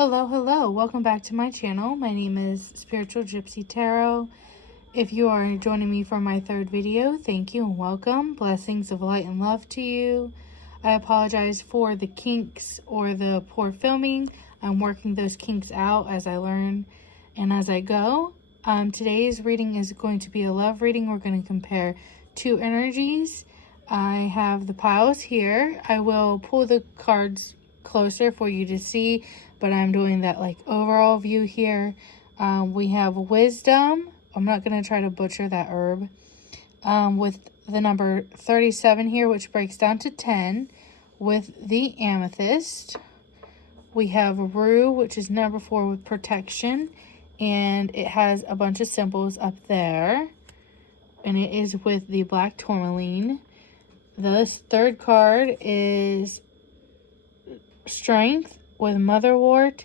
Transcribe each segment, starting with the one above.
Hello. Welcome back to my channel. My name is Spiritual Gypsy Tarot. If you are joining me for my third video, thank you and welcome. Blessings of light and love to you. I apologize for the kinks or the poor filming. I'm working those kinks out as I learn and as I go. Today's reading is going to be a love reading. We're going to compare two energies. I have the piles here. I will pull the cards closer for you to see, but I'm doing that like overall view here. We have wisdom. I'm not going to try to butcher that herb. With the number 37 here, which breaks down to 10. With the amethyst, we have rue, which is number 4 with protection. And it has a bunch of symbols up there. And it is with the black tourmaline. The third card is strength with motherwort,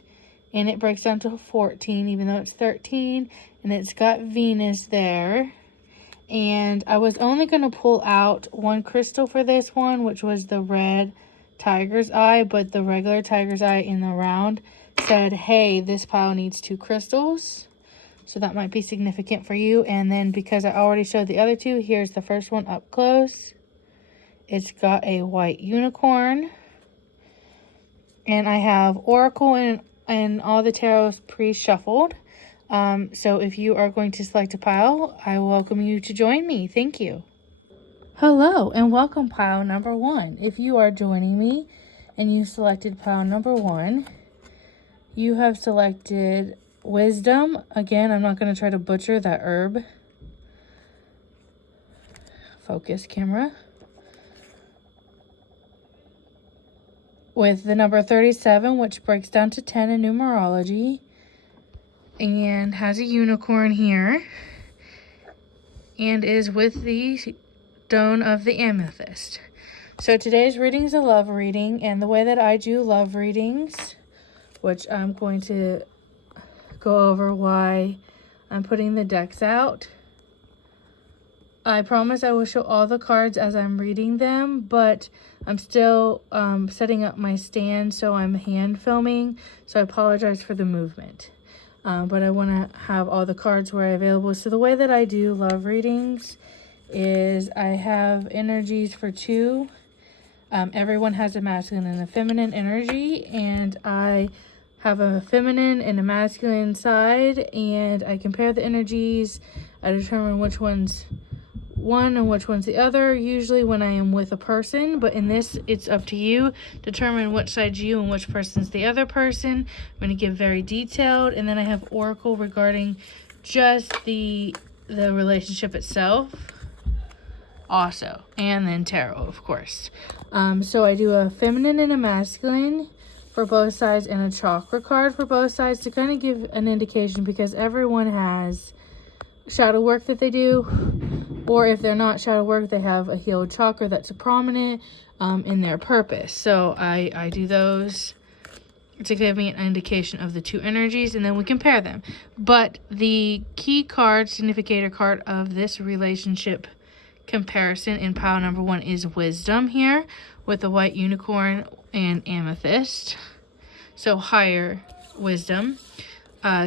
and it breaks down to 14 even though it's 13, and it's got Venus there. And I was only going to pull out one crystal for this one, which was the red tiger's eye, but the regular tiger's eye in the round said, hey, this pile needs 2 crystals, so that might be significant for you. And then because I already showed the other two, here's the first one up close. It's got a white unicorn. And I have Oracle and all the tarots pre-shuffled. So if you are going to select a pile, I welcome you to join me. Thank you. Hello and welcome pile number 1. If you are joining me and you selected pile number 1, you have selected wisdom. Again, I'm not going to try to butcher that herb. Focus camera. With the number 37, which breaks down to 10 in numerology, and has a unicorn here, and is with the stone of the amethyst. So today's reading is a love reading, and the way that I do love readings, which I'm going to go over why I'm putting the decks out. I promise I will show all the cards as I'm reading them, but I'm still setting up my stand, so I'm hand filming, so I apologize for the movement. But I want to have all the cards where I'm available. So the way that I do love readings is I have energies for 2. Everyone has a masculine and a feminine energy, and I have a feminine and a masculine side, and I compare the energies. I determine which one's one and which one's the other, usually when I am with a person, but in this it's up to you. Determine which side's you and which person's the other person. I'm going to give very detailed, and then I have oracle regarding just the relationship itself also, and then tarot, of course. So I do a feminine and a masculine for both sides and a chakra card for both sides to kind of give an indication, because everyone has shadow work that they do, or if they're not shadow work, they have a healed chakra that's prominent in their purpose. So I do those to give me an indication of the two energies, and then we compare them. But the key card, significator card of this relationship comparison in pile number 1 is wisdom here with the white unicorn and amethyst. So higher wisdom.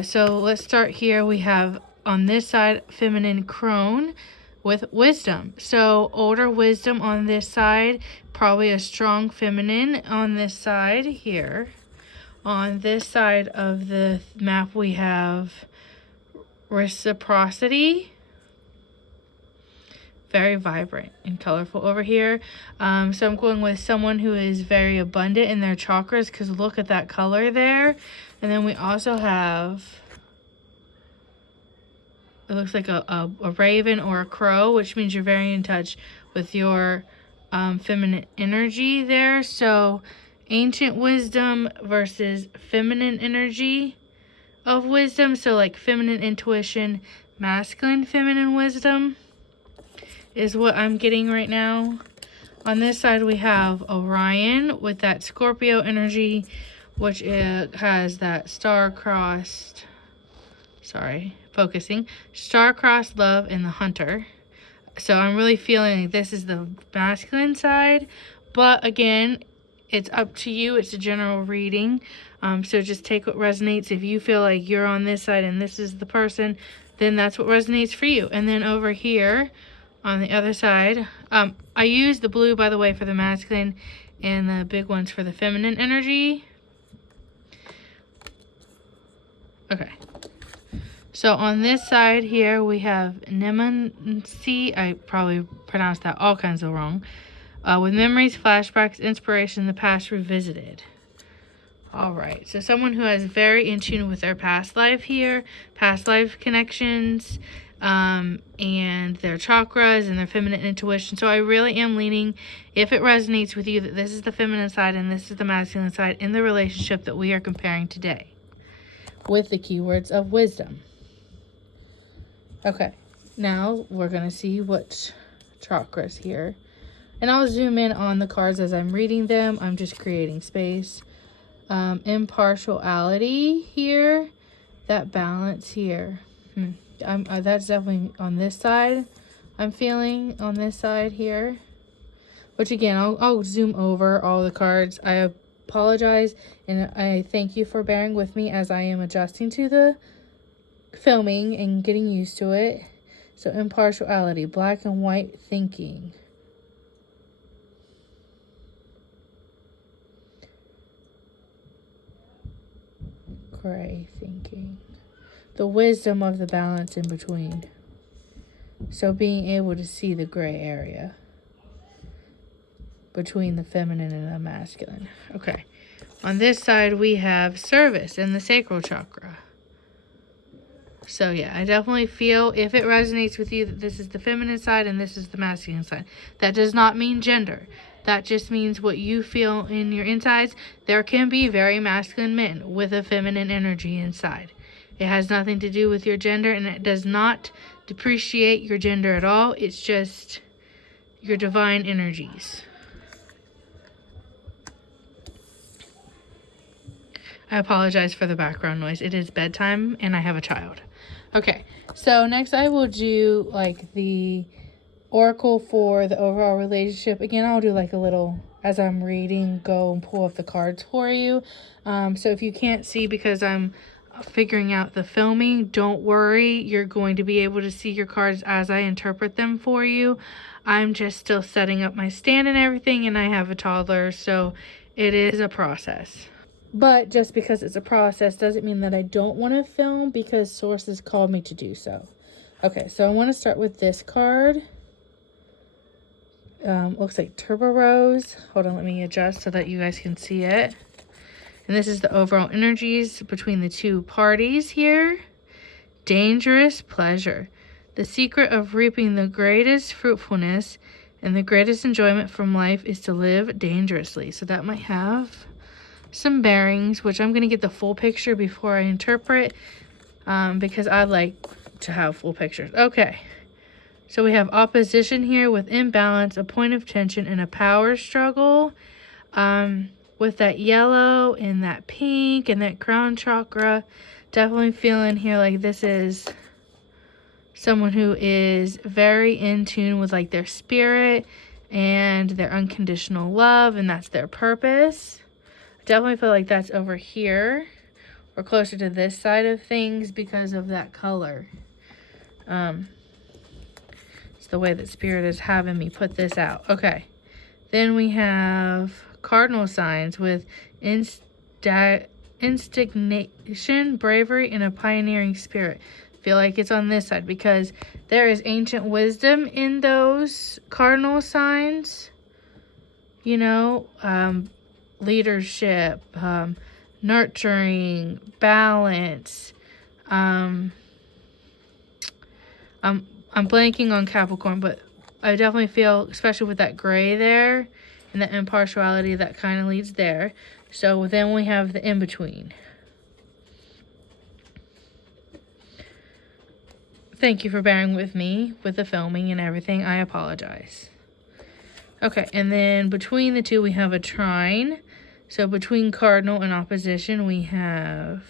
So let's start here. We have on this side feminine crone with wisdom. So older wisdom on this side, probably a strong feminine on this side here. On this side of the map we have reciprocity. Very vibrant and colorful over here. So I'm going with someone who is very abundant in their chakras, because look at that color there. And then we also have, it looks like a raven or a crow, which means you're very in touch with your feminine energy there. So ancient wisdom versus feminine energy of wisdom. So like feminine intuition, masculine feminine wisdom is what I'm getting right now. On this side we have Orion with that Scorpio energy, which has that star-crossed, star-crossed love and the hunter. So I'm really feeling like this is the masculine side, but again, it's up to you. It's a general reading. So just take what resonates. If you feel like you're on this side and this is the person, then that's what resonates for you. And then over here on the other side, I use the blue, by the way, for the masculine and the big ones for the feminine energy. Okay. So on this side here, we have Nemancy. I probably pronounced that all kinds of wrong. With memories, flashbacks, inspiration, the past revisited. All right. So someone who is very in tune with their past life here, past life connections, and their chakras and their feminine intuition. So I really am leaning, if it resonates with you, that this is the feminine side and this is the masculine side in the relationship that we are comparing today, with the keywords of wisdom. Okay, now we're going to see what chakras here. And I'll zoom in on the cards as I'm reading them. I'm just creating space. Impartiality here. That balance here. That's definitely on this side. I'm feeling on this side here. Which again, I'll zoom over all the cards. I apologize and I thank you for bearing with me as I am adjusting to the filming and getting used to it. So impartiality, black and white thinking. Gray thinking. The wisdom of the balance in between. So being able to see the gray area between the feminine and the masculine. Okay. On this side, we have service and the sacral chakra. So yeah, I definitely feel, if it resonates with you, that this is the feminine side and this is the masculine side. That does not mean gender. That just means what you feel in your insides. There can be very masculine men with a feminine energy inside. It has nothing to do with your gender, and it does not depreciate your gender at all. It's just your divine energies. I apologize for the background noise. It is bedtime and I have a child. Okay, so next I will do like the oracle for the overall relationship. Again, I'll do like a little, as I'm reading, go and pull up the cards for you. So if you can't see because I'm figuring out the filming, don't worry. You're going to be able to see your cards as I interpret them for you. I'm just still setting up my stand and everything, and I have a toddler, so it is a process. But just because it's a process doesn't mean that I don't want to film, because sources called me to do so. Okay, so I want to start with this card. Looks like Turbo Rose. Hold on, let me adjust so that you guys can see it. And this is the overall energies between the two parties here. Dangerous pleasure. The secret of reaping the greatest fruitfulness and the greatest enjoyment from life is to live dangerously. So that might have some bearings, which I'm going to get the full picture before I interpret, because I like to have full pictures. Okay, so we have opposition here with imbalance, a point of tension, and a power struggle, with that yellow and that pink and that crown chakra. Definitely feeling here like this is someone who is very in tune with like their spirit and their unconditional love, and that's their purpose. Definitely feel like that's over here or closer to this side of things because of that color. It's the way that Spirit is having me put this out. Okay. Then we have cardinal signs with instigation, bravery, and a pioneering spirit. Feel like it's on this side because there is ancient wisdom in those cardinal signs. You know, leadership, nurturing, balance. I'm blanking on Capricorn, but I definitely feel, especially with that gray there and that impartiality, that kind of leads there. So then we have the in-between. Thank you for bearing with me with the filming and everything. I apologize. Okay, and then between the two we have a trine. So between cardinal and opposition, we have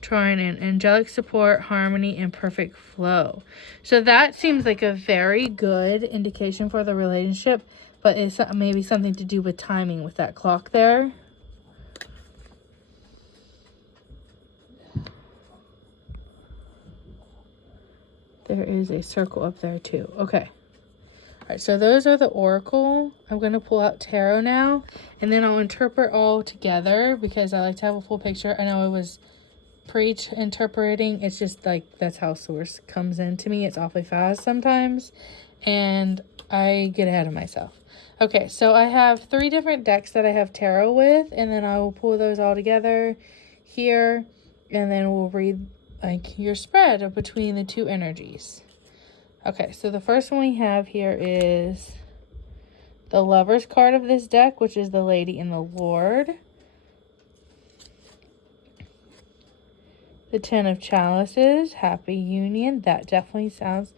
trine and angelic support, harmony, and perfect flow. So that seems like a very good indication for the relationship, but it's maybe something to do with timing with that clock there. There is a circle up there too. Okay. All right, so those are the oracle. I'm going to pull out tarot now, and then I'll interpret all together because I like to have a full picture. I know it was pre-interpreting. It's just like that's how source comes in to me. It's awfully fast sometimes, and I get ahead of myself. Okay, so I have 3 different decks that I have tarot with, and then I will pull those all together here, and then we'll read like your spread between the 2 energies. Okay, so the first one we have here is the Lover's card of this deck, which is the Lady and the Lord. The Ten of Chalices, happy union. That definitely sounds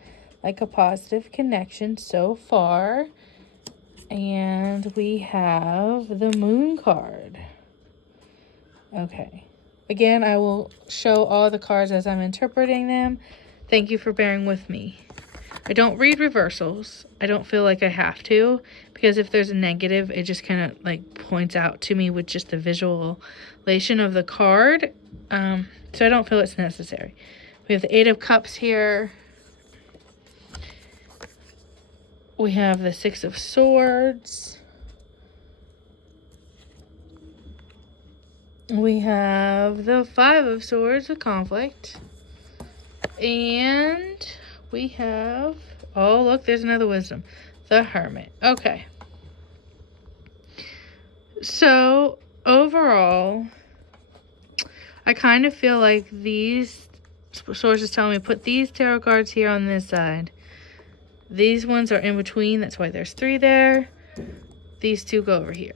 like a positive connection so far. And we have the Moon card. Okay. Again, I will show all the cards as I'm interpreting them. Thank you for bearing with me. I don't read reversals. I don't feel like I have to, because if there's a negative, it just kind of like points out to me with just the visualization of the card. So I don't feel it's necessary. We have the 8 of Cups here. We have the 6 of Swords. We have the 5 of Swords with conflict. And we have, oh look, there's another Wisdom. The Hermit. Okay. So overall, I kind of feel like these sources telling me put these tarot cards here on this side. These ones are in between. That's why there's 3 there. These 2 go over here.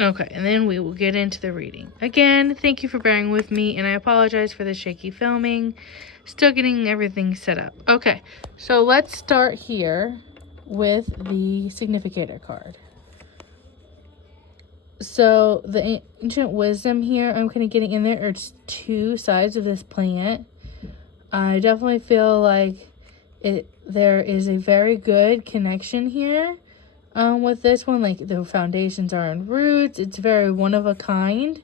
Okay, and then we will get into the reading. Again, thank you for bearing with me, and I apologize for the shaky filming. Still getting everything set up. Okay, so let's start here with the Significator card. So the Ancient Wisdom here, I'm kind of getting in there. It's 2 sides of this plant. I definitely feel like there is a very good connection here. With this one, like the foundations are in roots. It's very one of a kind,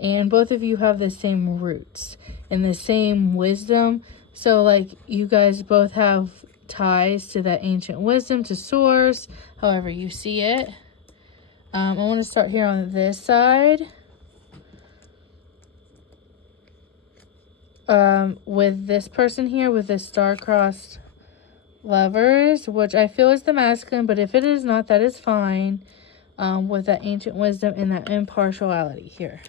and both of you have the same roots and the same wisdom. So like you guys both have ties to that ancient wisdom, to source, however you see it. I want to start here on this side. With this person here, with this star-crossed Lovers, which I feel is the masculine, but if it is not, that is fine. With that ancient wisdom and that impartiality here.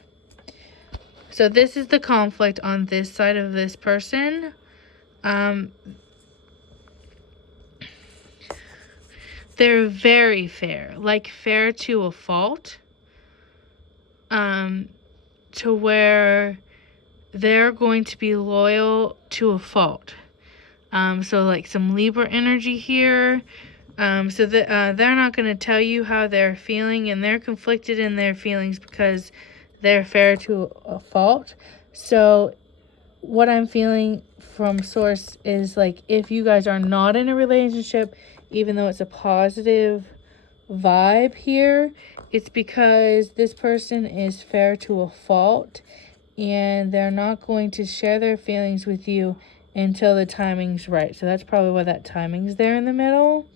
So this is the conflict on this side of this person. They're very fair, like fair to a fault. To where they're going to be loyal to a fault. So like some Libra energy here. So that they're not going to tell you how they're feeling, and they're conflicted in their feelings because they're fair to a fault. So what I'm feeling from source is like if you guys are not in a relationship, even though it's a positive vibe here, it's because this person is fair to a fault, and they're not going to share their feelings with you until the timing's right. So that's probably why that timing's there in the middle.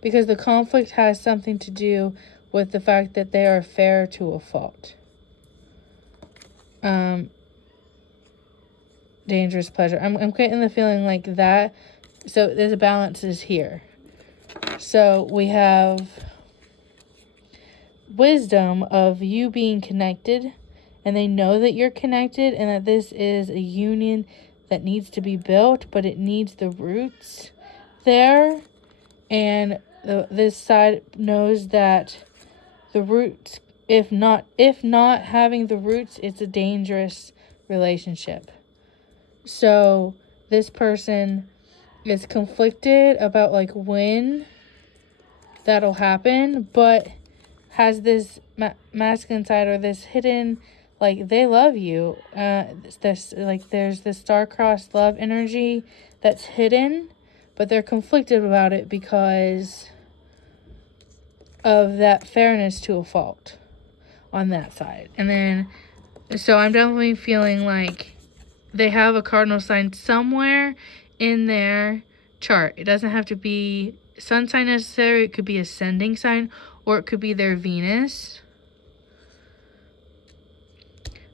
Because the conflict has something to do with the fact that they are fair to a fault. Dangerous pleasure. I'm getting the feeling like that. So there's a balance is here. So we have wisdom of you being connected, and they know that you're connected and that this is a union that needs to be built, but it needs the roots there. And this side knows that the roots, if not having the roots, it's a dangerous relationship. So this person is conflicted about like when that'll happen, but has this masculine side or this hidden, like they love you. This like there's this star-crossed love energy that's hidden, but they're conflicted about it because of that fairness to a fault on that side. And then, so I'm definitely feeling like they have a cardinal sign somewhere in their chart. It doesn't have to be sun sign necessarily. It could be ascending sign, or it could be their Venus.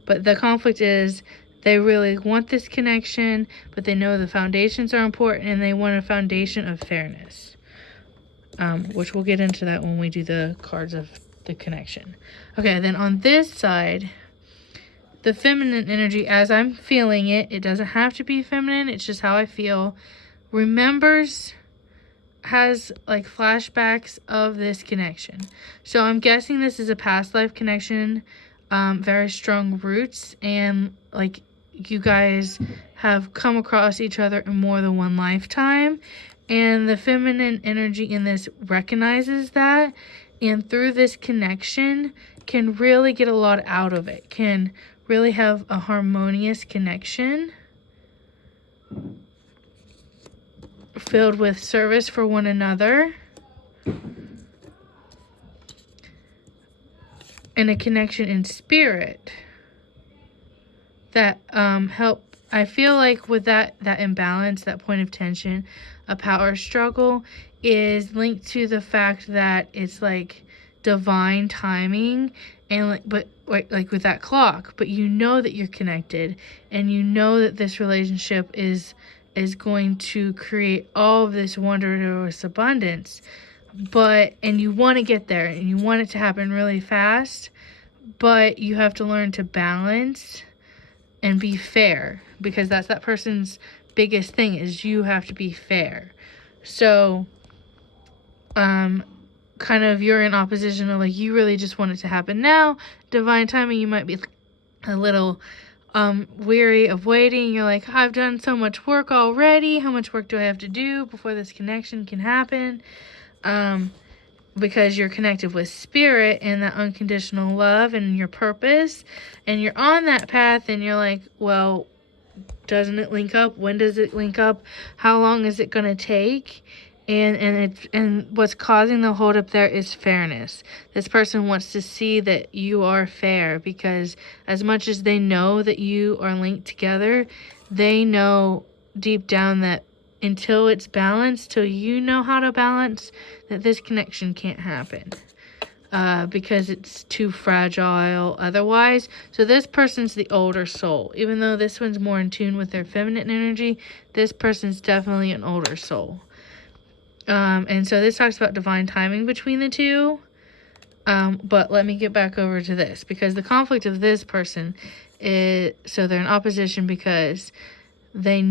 But the conflict is they really want this connection, but they know the foundations are important, and they want a foundation of fairness, which we'll get into that when we do the cards of the connection. Okay, then on this side, the feminine energy, as I'm feeling it, it doesn't have to be feminine, it's just how I feel, remembers, has like flashbacks of this connection. So I'm guessing this is a past life connection, very strong roots, and like you guys have come across each other in more than one lifetime, and the feminine energy in this recognizes that, and through this connection can really get a lot out of it, can really have a harmonious connection filled with service for one another and a connection in spirit that help. I feel like with that imbalance, that point of tension, a power struggle is linked to the fact that it's like divine timing, and like with that clock, but you know that you're connected, and you know that this relationship is going to create all of this wondrous abundance, and you want to get there, and you want it to happen really fast, but you have to learn to balance and be fair, because that's that person's biggest thing, is you have to be fair. So kind of you're in opposition, of like you really just want it to happen now. Divine timing, you might be a little weary of waiting. You're like, I've done so much work already. How much work do I have to do before this connection can happen? Because you're connected with spirit and that unconditional love and your purpose, and you're on that path, and you're like, well, doesn't it link up? When does it link up? How long is it going to take? And what's causing the holdup there is fairness. This person wants to see that you are fair, because as much as they know that you are linked together, they know deep down that until it's balanced, till you know how to balance, that this connection can't happen. Because it's too fragile otherwise. So this person's the older soul. Even though this one's more in tune with their feminine energy, this person's definitely an older soul. And so this talks about divine timing between the two. But let me get back over to this, because the conflict of this person is, so they're in opposition because they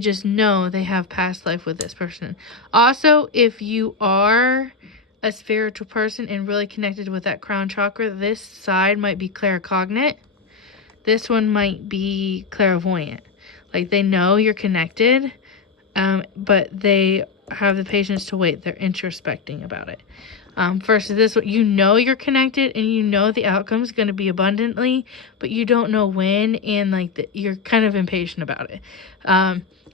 just know they have past life with this person. Also, if you are a spiritual person and really connected with that crown chakra, this side might be claircognate. This one might be clairvoyant. Like, they know you're connected, but they have the patience to wait. They're introspecting about it. Versus this one, you know you're connected, and you know the outcome is going to be abundantly, but you don't know when, and you're kind of impatient about it.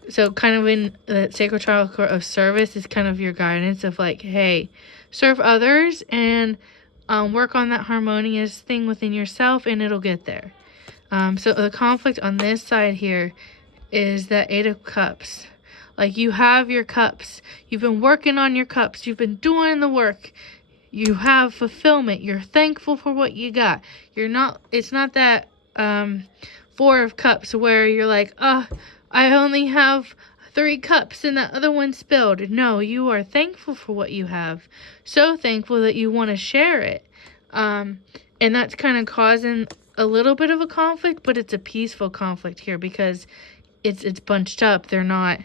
So kind of in the sacral chakra of service is kind of your guidance of like, hey, serve others and work on that harmonious thing within yourself, and it'll get there. So the conflict on this side here is that 8 of Cups. Like, you have your cups. You've been working on your cups. You've been doing the work. You have fulfillment. You're thankful for what you got. It's not that 4 of Cups where you're like, I only have 3 cups and that other one spilled. No, you are thankful for what you have. So thankful that you want to share it. And that's kind of causing a little bit of a conflict, but it's a peaceful conflict here because it's bunched up. They're not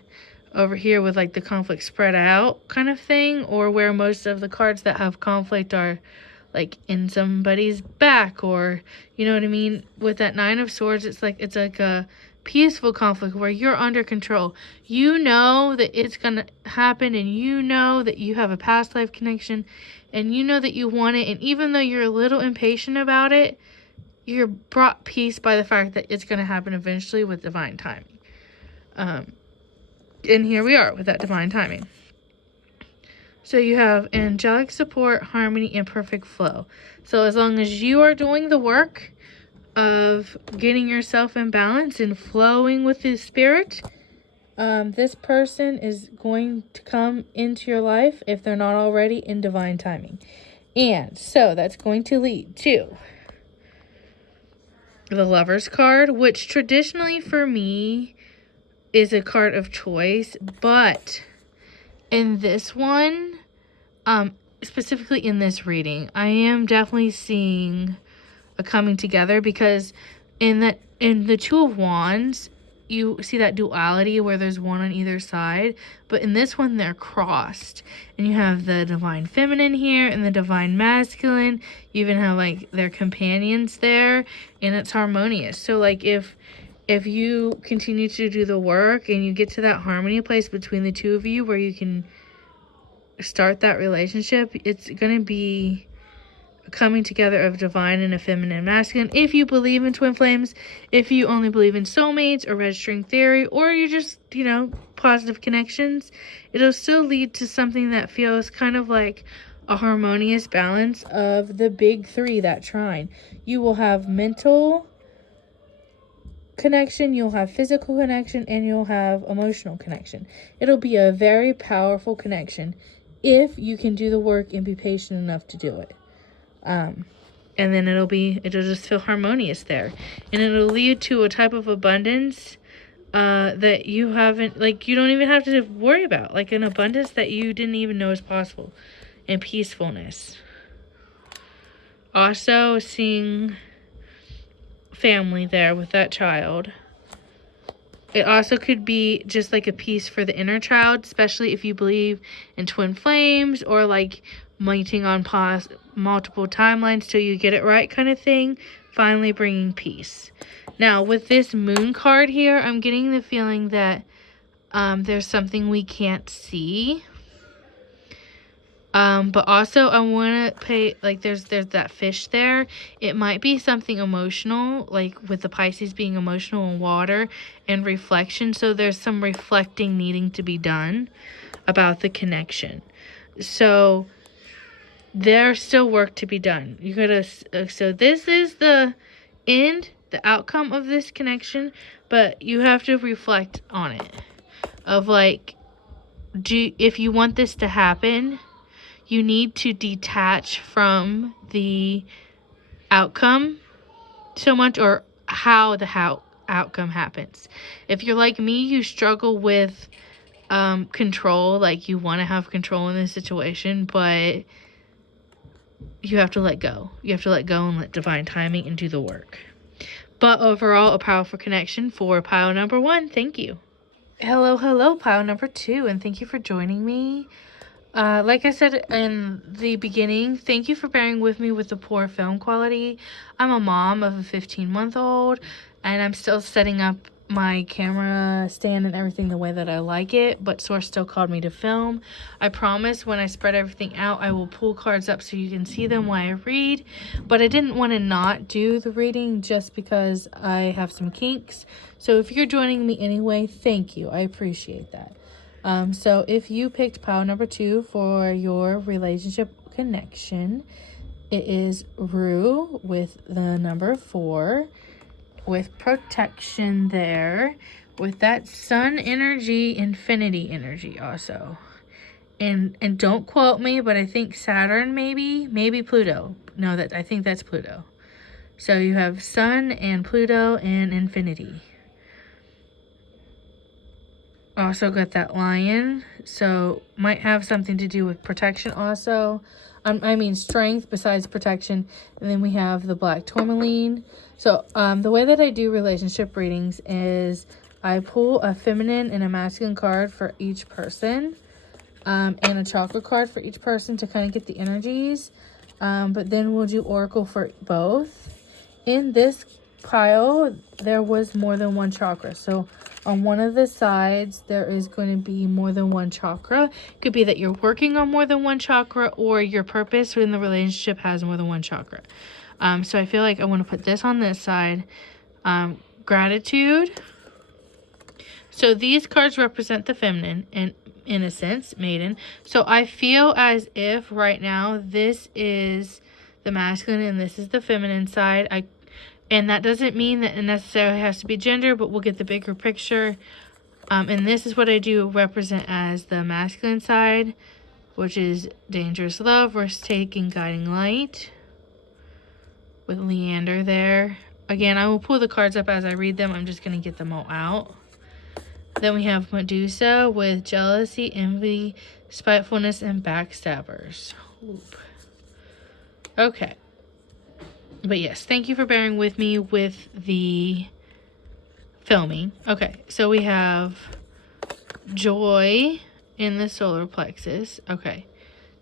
over here with like the conflict spread out kind of thing, or where most of the cards that have conflict are like in somebody's back, or you know what I mean. With that 9 of Swords, it's like a peaceful conflict where you're under control. You know that it's gonna happen, and you know that you have a past life connection, and you know that you want it, and even though you're a little impatient about it, you're brought peace by the fact that it's gonna happen eventually with divine timing. And here we are with that divine timing. So you have angelic support, harmony, and perfect flow. So as long as you are doing the work, of getting yourself in balance and flowing with the spirit. This person is going to come into your life if they're not already in divine timing. And so that's going to lead to the Lover's card, which traditionally for me is a card of choice, but in this one, specifically in this reading, I am definitely seeing a coming together, because in the Two of Wands, you see that duality where there's one on either side, but in this one they're crossed, and you have the divine feminine here and the divine masculine. You even have like their companions there, and it's harmonious. So like if you continue to do the work and you get to that harmony place between the two of you where you can start that relationship, it's going to be coming together of divine and a feminine masculine. If you believe in twin flames, if you only believe in soulmates or red string theory, or you just, positive connections, it'll still lead to something that feels kind of like a harmonious balance of the big three, that trine. You will have mental connection, you'll have physical connection, and you'll have emotional connection. It'll be a very powerful connection if you can do the work and be patient enough to do it. And then it'll just feel harmonious there, and it'll lead to a type of abundance that you haven't, like, you don't even have to worry about, like an abundance that you didn't even know is possible, and peacefulness. Also seeing family there with that child. It also could be just like a piece for the inner child, especially if you believe in twin flames or like waiting on multiple timelines till you get it right kind of thing. Finally bringing peace. Now with this moon card here, I'm getting the feeling that there's something we can't see. But also I want to pay, like, there's that fish there. It might be something emotional, like with the Pisces being emotional and water and reflection. So there's some reflecting needing to be done about the connection. So there's still work to be done. So this is the end, the outcome of this connection, but you have to reflect on it. Of like, if you want this to happen, you need to detach from the outcome so much, or how the outcome happens. If you're like me, you struggle with control, like you want to have control in this situation, but you have to let go. You have to let go and let divine timing and do the work. But overall, a powerful connection for pile number 1. Thank you. Hello, pile number 2, and thank you for joining me. Like I said in the beginning, thank you for bearing with me with the poor film quality. I'm a mom of a 15-month-old, and I'm still setting up my camera stand and everything the way that I like it, but Source still called me to film. I promise when I spread everything out, I will pull cards up so you can see them while I read, but I didn't want to not do the reading just because I have some kinks. So if you're joining me anyway, thank you. I appreciate that. So if you picked pile number 2 for your relationship connection, it is Rue with the number 4, with protection there, with that sun energy, infinity energy also. And don't quote me, but I think Saturn maybe Pluto. No, I think that's Pluto. So you have sun and Pluto and infinity. Also got that lion, so might have something to do with protection also. Strength besides protection. And then we have the black tourmaline. So the way that I do relationship readings is I pull a feminine and a masculine card for each person, and a chakra card for each person to kind of get the energies. But then we'll do oracle for both. In this pile, there was more than one chakra. So on one of the sides, there is going to be more than one chakra. It could be that you're working on more than one chakra, or your purpose in the relationship has more than one chakra. So I feel like I want to put this on this side. Gratitude. So these cards represent the feminine and, in a sense, maiden. So I feel as if right now this is the masculine and this is the feminine side. And that doesn't mean that it necessarily has to be gender, but we'll get the bigger picture. And this is what I do represent as the masculine side, which is dangerous love, risk-taking, guiding light, with Leander there. Again, I will pull the cards up as I read them. I'm just going to get them all out. Then we have Medusa with jealousy, envy, spitefulness, and backstabbers. Oop. Okay. But yes, thank you for bearing with me with the filming. Okay, so we have joy in the solar plexus. Okay.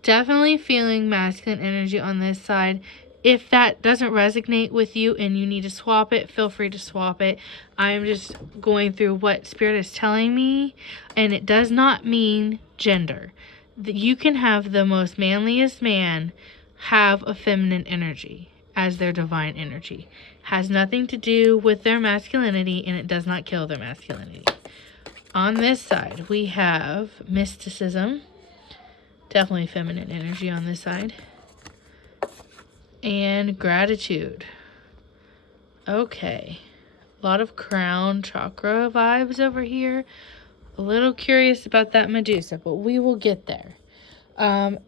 Definitely feeling masculine energy on this side. If that doesn't resonate with you and you need to swap it, feel free to swap it. I'm just going through what Spirit is telling me, and it does not mean gender. You can have the most manliest man have a feminine energy as their divine energy. Has nothing to do with their masculinity, and it does not kill their masculinity. On this side, we have mysticism. Definitely feminine energy on this side. And gratitude. Okay. A lot of crown chakra vibes over here. A little curious about that Medusa, but we will get there.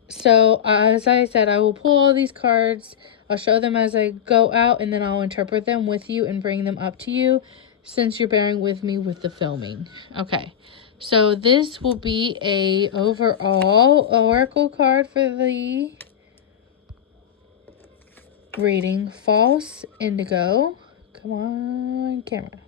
So as I said, I will pull all these cards. I'll show them as I go out, and then I'll interpret them with you and bring them up to you since you're bearing with me with the filming. Okay. So this will be a overall oracle card for the reading. False indigo. Come on, camera.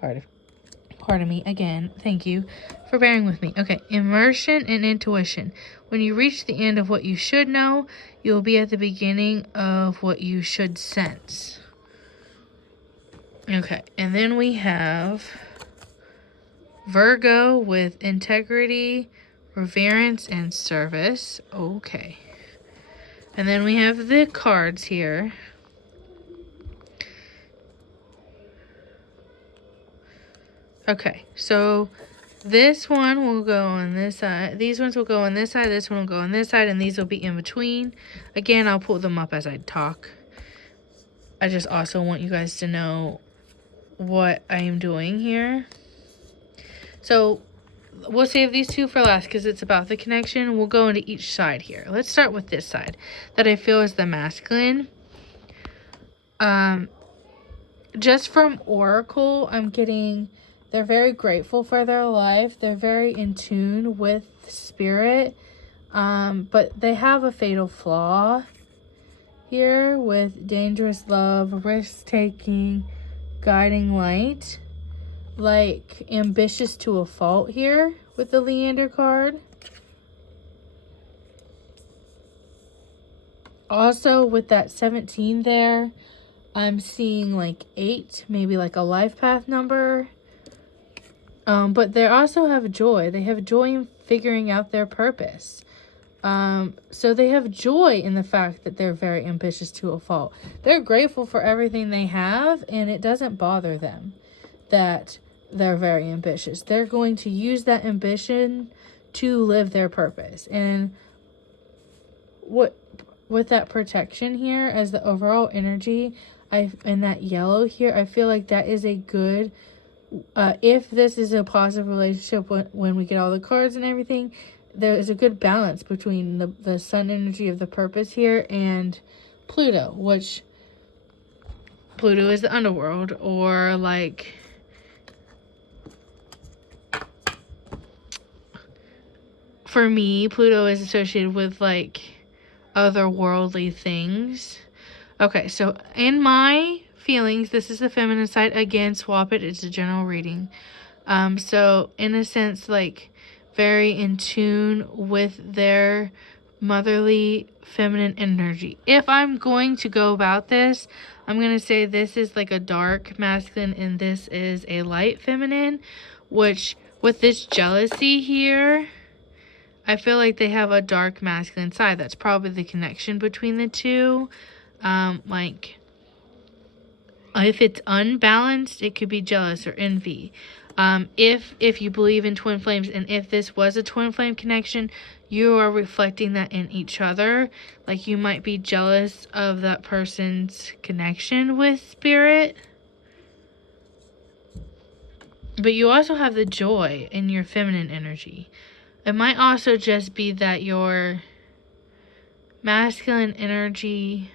Pardon me again. Thank you for bearing with me. Okay, immersion and intuition. When you reach the end of what you should know, you will be at the beginning of what you should sense. Okay, and then we have Virgo with integrity, reverence, and service. Okay. And then we have the cards here. Okay, so this one will go on this side. These ones will go on this side. This one will go on this side, and these will be in between. Again, I'll pull them up as I talk. I just also want you guys to know what I am doing here. So we'll save these two for last because it's about the connection. We'll go into each side here. Let's start with this side that I feel is the masculine. Just from Oracle, I'm getting they're very grateful for their life. They're very in tune with spirit. But they have a fatal flaw here with dangerous love, risk-taking, guiding light. Like ambitious to a fault here with the Leander card. Also with that 17 there, I'm seeing like 8, maybe like a life path number. But they also have joy. They have joy in figuring out their purpose. So they have joy in the fact that they're very ambitious to a fault. They're grateful for everything they have, and it doesn't bother them that they're very ambitious. They're going to use that ambition to live their purpose. And with that protection here as the overall energy, in that yellow here, I feel like that is a good, if this is a positive relationship when we get all the cards and everything, there is a good balance between the sun energy of the purpose here and Pluto, which Pluto is the underworld, or like for me, Pluto is associated with like otherworldly things. Okay, so in my feelings, this is the feminine side. Again, swap it. It's a general reading. So in a sense, like very in tune with their motherly feminine energy. If I'm going to go about this, I'm going to say this is like a dark masculine and this is a light feminine, which with this jealousy here, I feel like they have a dark masculine side. That's probably the connection between the two. Like if it's unbalanced, it could be jealous or envy. If you believe in twin flames, and if this was a twin flame connection, you are reflecting that in each other. Like, you might be jealous of that person's connection with spirit. But you also have the joy in your feminine energy. It might also just be that your masculine energy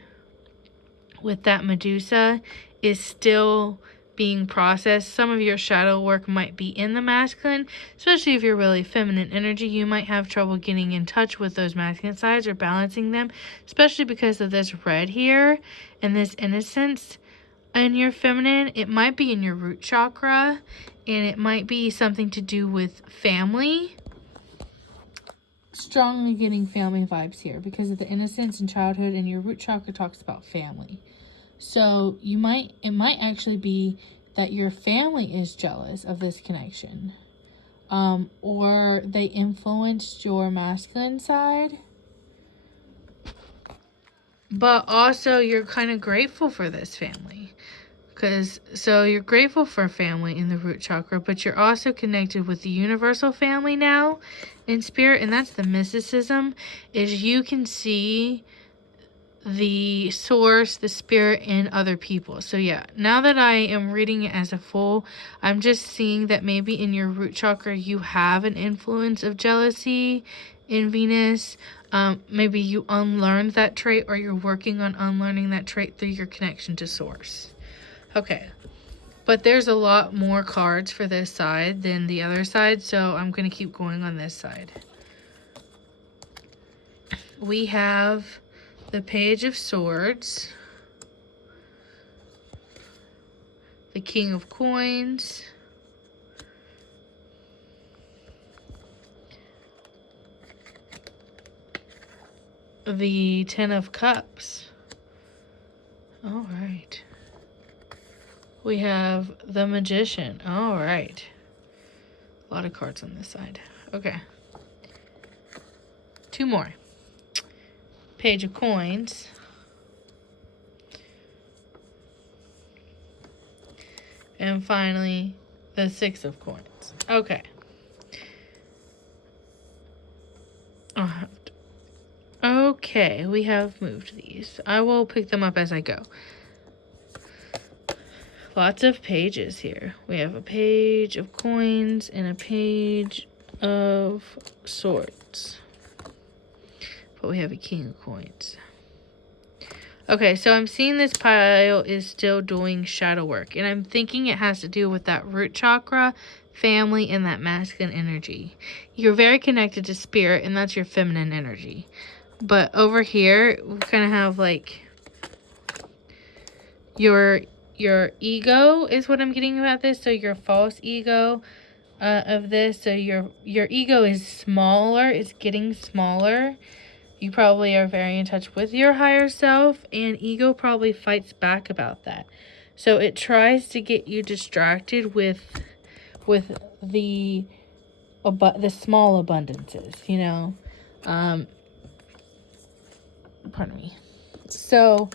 with that Medusa is still being processed. Some of your shadow work might be in the masculine, especially if you're really feminine energy. You might have trouble getting in touch with those masculine sides or balancing them, especially because of this red here and this innocence in your feminine. It might be in your root chakra, and it might be something to do with family. Strongly getting family vibes here because of the innocence and childhood, and your root chakra talks about family. So it might actually be that your family is jealous of this connection, or they influenced your masculine side. But also you're kind of grateful for this family. So you're grateful for family in the root chakra, but you're also connected with the universal family now in spirit, and that's the mysticism, is you can see the source, the spirit in other people. So yeah, now that I am reading it as a full, I'm just seeing that maybe in your root chakra you have an influence of jealousy in Venus. Maybe you unlearned that trait, or you're working on unlearning that trait through your connection to source. Okay, but there's a lot more cards for this side than the other side, so I'm going to keep going on this side. We have the Page of Swords, the King of Coins, the Ten of Cups. All right. We have the Magician. All right. A lot of cards on this side. Okay. Two more. Page of Coins. And finally, the Six of Coins. Okay. Okay, we have moved these. I will pick them up as I go. Lots of pages here. We have a Page of Coins and a Page of Swords. But we have a King of Coins. Okay, so I'm seeing this pile is still doing shadow work, and I'm thinking it has to do with that root chakra, family, and that masculine energy. You're very connected to spirit, and that's your feminine energy. But over here, we kind of have like your ego is what I'm getting about this. So your false ego of this. So your ego is smaller. It's getting smaller. You probably are very in touch with your higher self, and ego probably fights back about that. So it tries to get you distracted with the small abundances, you know. Pardon me. So,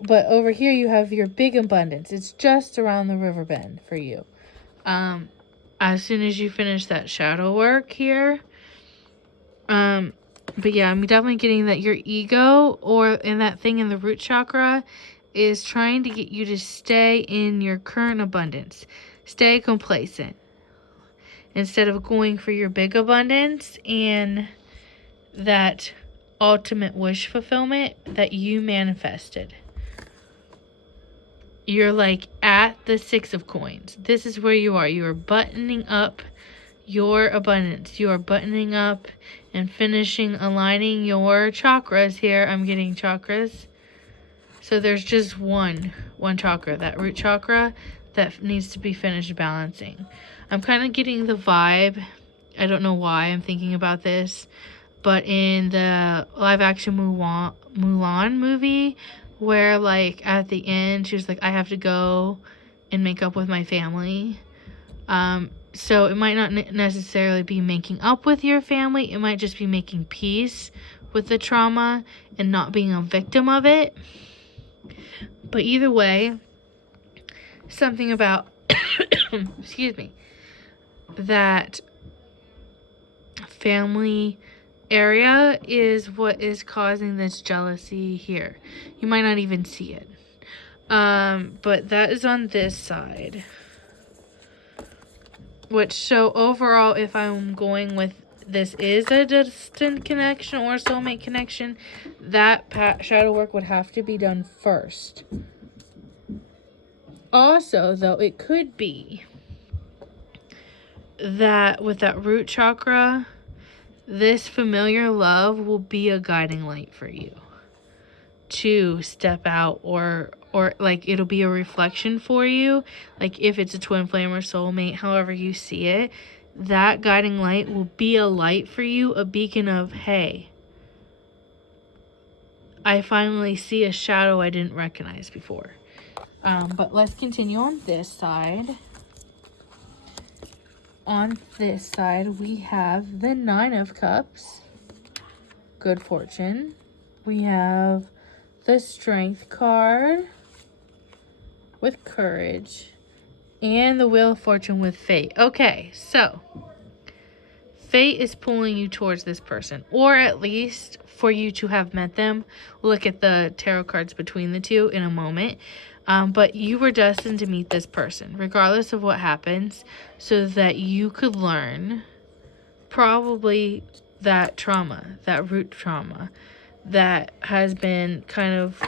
but over here you have your big abundance. It's just around the river bend for you. As soon as you finish that shadow work here, but yeah, I'm definitely getting that your ego, or in that thing in the root chakra, is trying to get you to stay in your current abundance. Stay complacent. Instead of going for your big abundance and that ultimate wish fulfillment that you manifested. You're like at the Six of Coins. This is where you are. You are buttoning up your abundance. You are buttoning up and finishing aligning your chakras here. I'm getting chakras. So there's just one chakra, that root chakra, that needs to be finished balancing. I'm kind of getting the vibe. I don't know why I'm thinking about this, but in the live action Mulan movie, where like at the end she was like, I have to go and make up with my family. So it might not necessarily be making up with your family. It might just be making peace with the trauma and not being a victim of it. But either way, something about excuse me, that family area is what is causing this jealousy here. You might not even see it. But that is on this side. So overall, if I'm going with this is a distant connection or soulmate connection, that shadow work would have to be done first. Also, though, it could be that with that root chakra, this familiar love will be a guiding light for you to step out, or like it'll be a reflection for you. Like if it's a twin flame or soulmate, however you see it, that guiding light will be a light for you, a beacon of, hey, I finally see a shadow I didn't recognize before. But let's continue on this side. On this side, we have the Nine of Cups, good fortune. We have the Strength card with courage, and the Wheel of Fortune with fate. Okay, so fate is pulling you towards this person, or at least for you to have met them. We'll look at the tarot cards between the two in a moment. But you were destined to meet this person, regardless of what happens, so that you could learn probably that trauma, that root trauma, that has been kind of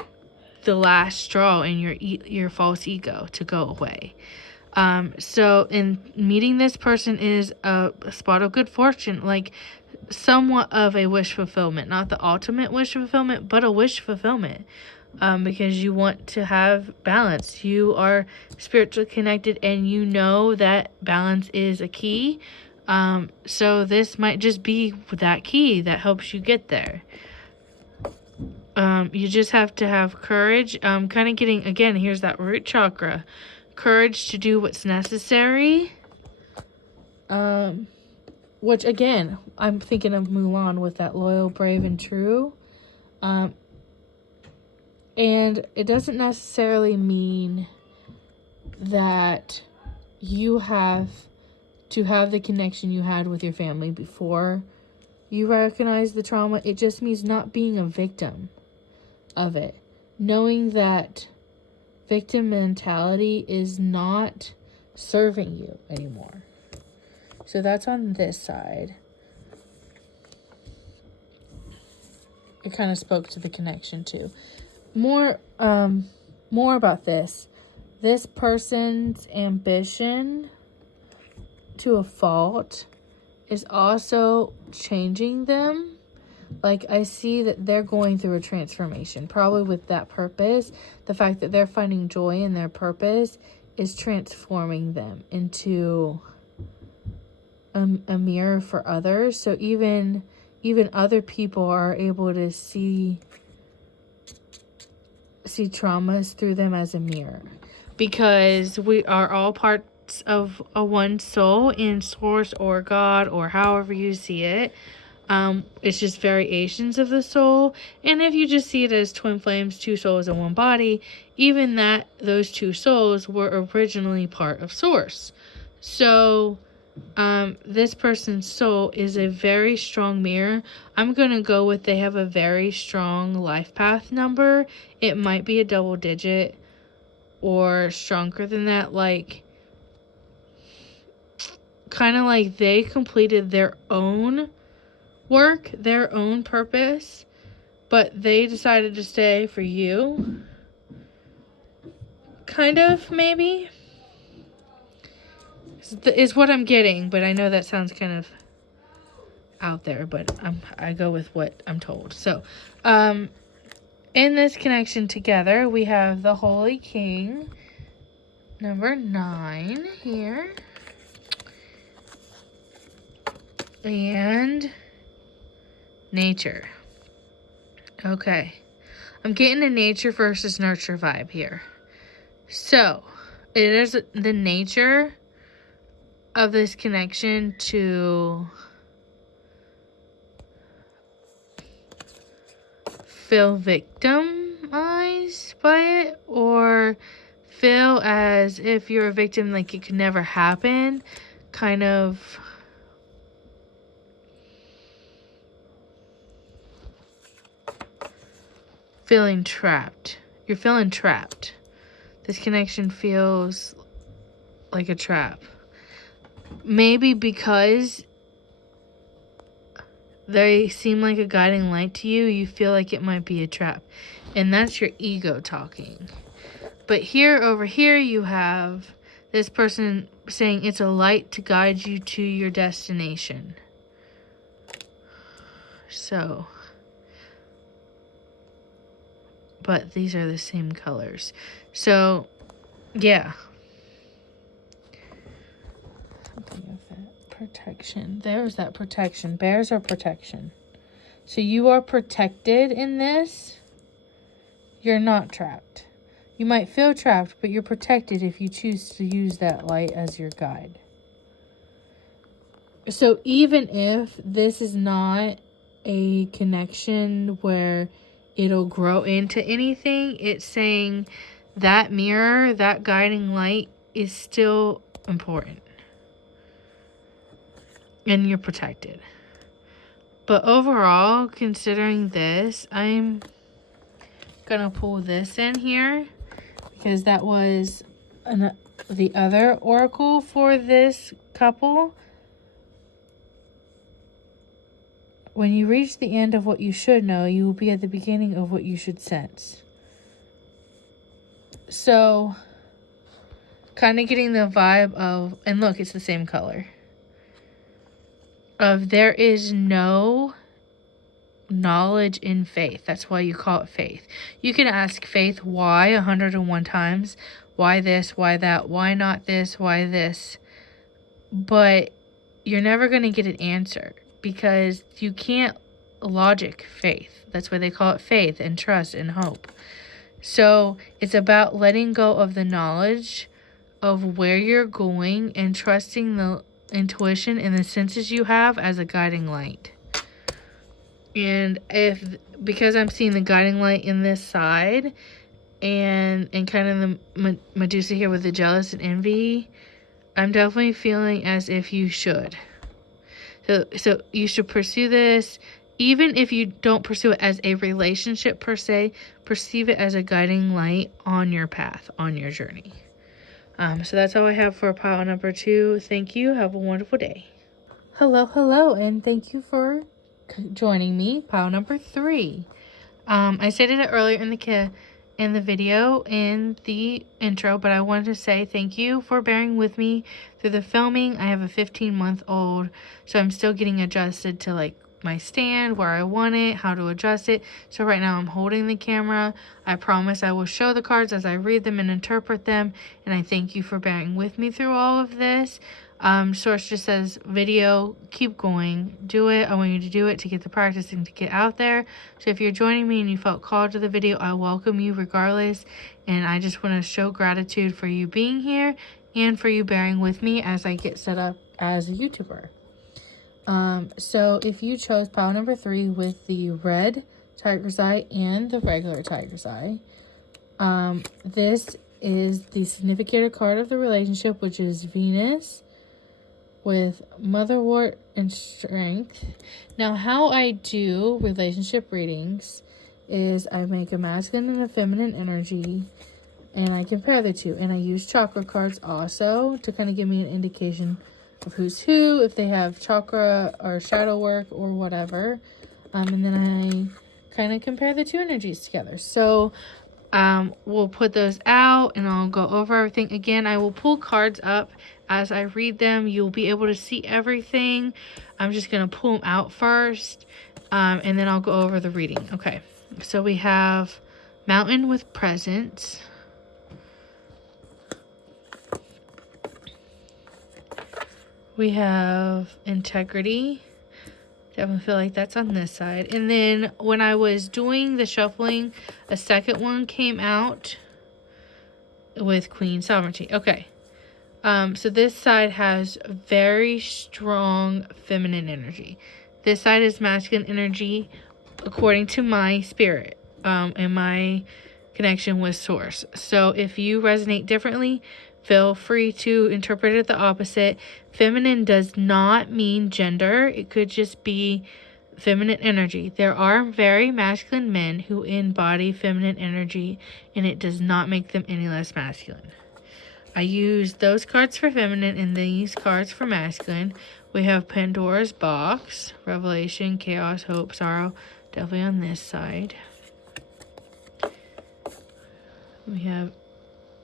the last straw in your false ego to go away. So in meeting this person is a spot of good fortune, like somewhat of a wish fulfillment, not the ultimate wish fulfillment, but a wish fulfillment. Because you want to have balance. You are spiritually connected and you know that balance is a key. So this might just be that key that helps you get there. You just have to have courage. Kind of getting, again, here's that root chakra. Courage to do what's necessary. Which, again, I'm thinking of Mulan with that loyal, brave, and true. And it doesn't necessarily mean that you have to have the connection you had with your family before you recognize the trauma. It just means not being a victim of it. Knowing that victim mentality is not serving you anymore. So that's on this side. It kind of spoke to the connection too. More about this. This person's ambition to a fault is also changing them. Like, I see that they're going through a transformation, probably with that purpose. The fact that they're finding joy in their purpose is transforming them into a mirror for others. So even other people are able to see traumas through them as a mirror, because we are all parts of a one soul in source or God or however you see it. It's just variations of the soul. And if you just see it as twin flames, two souls in one body, even that those two souls were originally part of source. So this person's soul is a very strong mirror. I'm going to go with they have a very strong life path number. It might be a double digit or stronger than that. Like, kind of like they completed their own work, their own purpose, but they decided to stay for you. Kind of, maybe. Is what I'm getting, but I know that sounds kind of out there, but I go with what I'm told. So, in this connection together, we have the Holy King, number 9 here, and nature. Okay, I'm getting a nature versus nurture vibe here. So, it is the nature of this connection to feel victimized by it, or feel as if you're a victim, like it could never happen. kind of feeling trapped. You're feeling trapped. This connection feels like a trap. Maybe because they seem like a guiding light to you, you feel like it might be a trap. And that's your ego talking. But over here, you have this person saying it's a light to guide you to your destination. So, but these are the same colors. So, yeah. Something of that protection. There's that protection. Bears are protection. So you are protected in this. You're not trapped. You might feel trapped, but you're protected if you choose to use that light as your guide. So even if this is not a connection where it'll grow into anything, it's saying that mirror, that guiding light is still important. And you're protected. But overall, considering this, I'm gonna pull this in here because that was the other oracle for this couple. When you reach the end of what you should know, you will be at the beginning of what you should sense. So, kind of getting the vibe of, and look, it's the same color, of there is no knowledge in faith. That's why you call it faith. You can ask faith why 101 times. Why this? Why that? Why not this? Why this? But you're never going to get an answer because you can't logic faith. That's why they call it faith and trust and hope. So it's about letting go of the knowledge of where you're going and trusting the intuition and the senses you have as a guiding light. And because I'm seeing the guiding light in this side and kind of the Medusa here with the jealous and envy, I'm definitely feeling as if you should. So you should pursue this, even if you don't pursue it as a relationship per se, perceive it as a guiding light on your path, on your journey. So that's all I have for pile number 2. Thank you. Have a wonderful day. Hello, and thank you for joining me. Pile number 3. I stated it earlier in the video in the intro, but I wanted to say thank you for bearing with me through the filming. I have a 15-month-old, so I'm still getting adjusted to like my stand, where I want it, how to adjust it. So right now I'm holding the camera. I promise I will show the cards as I read them and interpret them, and I thank you for bearing with me through all of this. Source just says, video, keep going, do it. I want you to do it to get the practice and to get out there. So if you're joining me and you felt called to the video, I welcome you regardless. And I just want to show gratitude for you being here and for you bearing with me as I get set up as a YouTuber. So if you chose pile number 3 with the red tiger's eye and the regular tiger's eye, this is the significator card of the relationship, which is Venus with motherwort and strength. Now, how I do relationship readings is I make a masculine and a feminine energy, and I compare the two. And I use chakra cards also to kind of give me an indication of who's who, if they have chakra or shadow work or whatever. And then I kind of compare the two energies together. So we'll put those out and I'll go over everything. Again, I will pull cards up as I read them. You'll be able to see everything. I'm just going to pull them out first, and then I'll go over the reading. Okay, so we have Mountain with Presence. We have Integrity. Definitely feel like that's on this side. And then when I was doing the shuffling, a second one came out with Queen Sovereignty. Okay. So this side has very strong feminine energy. This side is masculine energy according to my spirit and my connection with source. So if you resonate differently, Feel free to interpret it the opposite. Feminine does not mean gender. It could just be feminine energy. There are very masculine men who embody feminine energy, and it does not make them any less masculine. I use those cards for feminine and these cards for masculine. We have Pandora's Box, Revelation, Chaos, Hope, Sorrow, definitely on this side. We have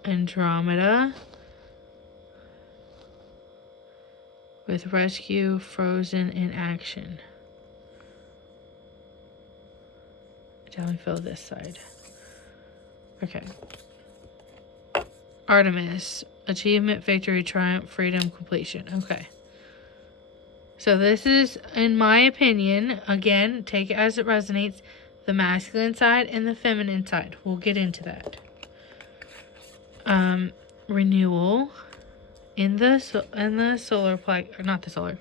Andromeda with Rescue, Frozen, in Action. Definitely feel this side. Okay. Artemis, Achievement, Victory, Triumph, Freedom, Completion. Okay. So this is, in my opinion, again, take it as it resonates, the masculine side and the feminine side. We'll get into that. Renewal in the solar plexus, or not the solar,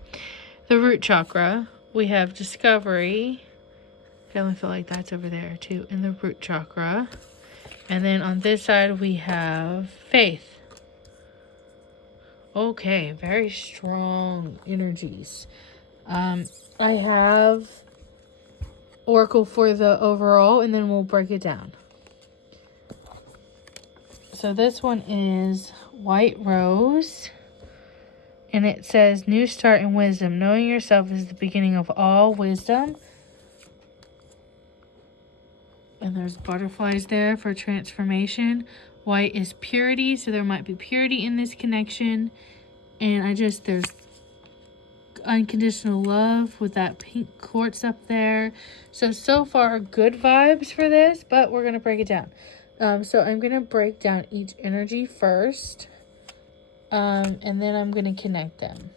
the root chakra. We have Discovery. I definitely feel like that's over there too, in the root chakra. And then on this side we have Faith. Okay, very strong energies. I have Oracle for the overall, and then we'll break it down. So this one is White Rose, and it says, New start in wisdom. Knowing yourself is the beginning of all wisdom. And there's butterflies there for transformation. White is purity, so there might be purity in this connection. And there's unconditional love with that pink quartz up there. So far, good vibes for this, but we're going to break it down. So I'm going to break down each energy first, and then I'm going to connect them.